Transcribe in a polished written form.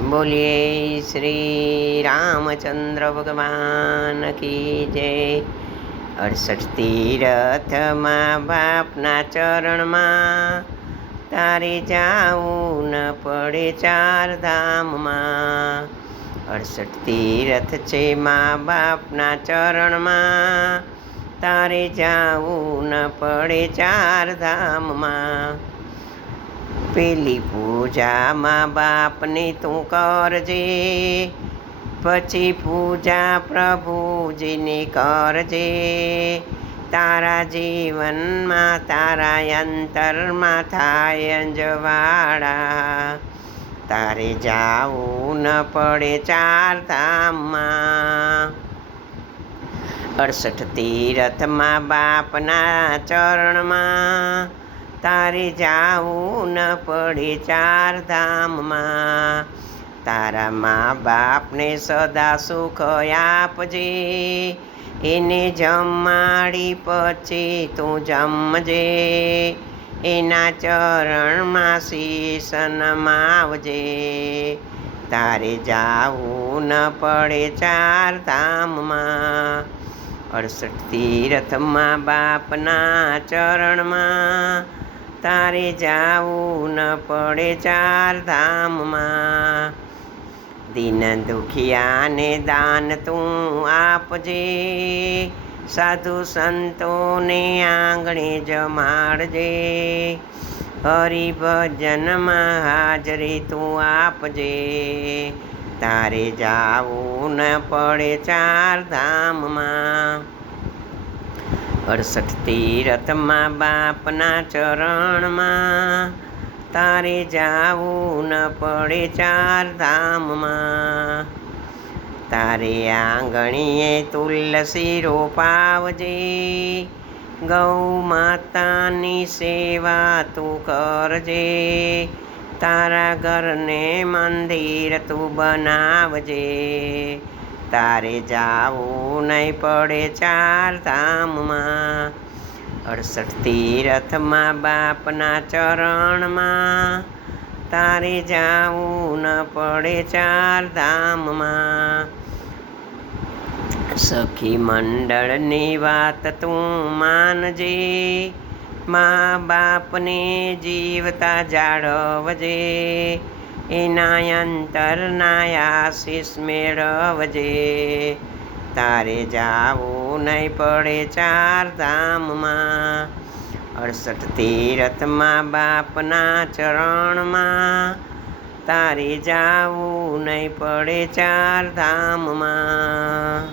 बोलिए श्री रामचंद्र भगवान की जय। 68 तीरथ माँ बापना चरण में तारे जाऊँ न पड़े चार धाम में। 68 तीरथ छे माँ बापना चरण में तारे जाऊँ न पड़े चार धाम में। पेली पूजा माँ बापने तू करजे, पछी पूजा प्रभुजीने करजे। तारा जीवन में तारा अंतर में थाय अंजवाड़ा, तारे जाऊँ न पड़े चार धाम में। 68 तीरथ माँ बापना चरण में तारे जाऊँ न पड़े चार धाम में। तारा माँ बापने सदा सुख आपजे, एने जमाड़ी पछी तू जमजे। एना चरण में शीश नमावजे, तारे जाऊँ न पड़े चार धाम में। 68 तीरथ माँ बापना चरण में तारे जाऊँ न पड़े चार धाम में। दीन दुखिया ने दान तू आपजे, साधु संतों ने आंगणे जमाड़जे। हरि भजन में हाजरी तू आपजे, तारे जाऊँ न पड़े चार धाम में। 68 तीरथ माँ बापना चरण में तारे जाऊँ न पड़े चार धाम में। तारे आंगणीए तुलसी रोपावजे, गौ मातानी सेवा तू करजे। तारा घरने मंदिर तू बनावजे, तारे जाऊँ नहीं पड़े चार धाम में। 68 तीरथ माँ बापना चरण में तारे जाऊँ न पड़े चार धाम में। सखी मंडळनी वात तू मानजे, माँ बापने जीवता जाळवजे। एना अंतरना आशीष मेळवजे, तारे जाऊँ नहीं पड़े चार धाम में। 68 तीरथ माँ बापना चरण में तारे जाऊँ नहीं पड़े चार धाम में।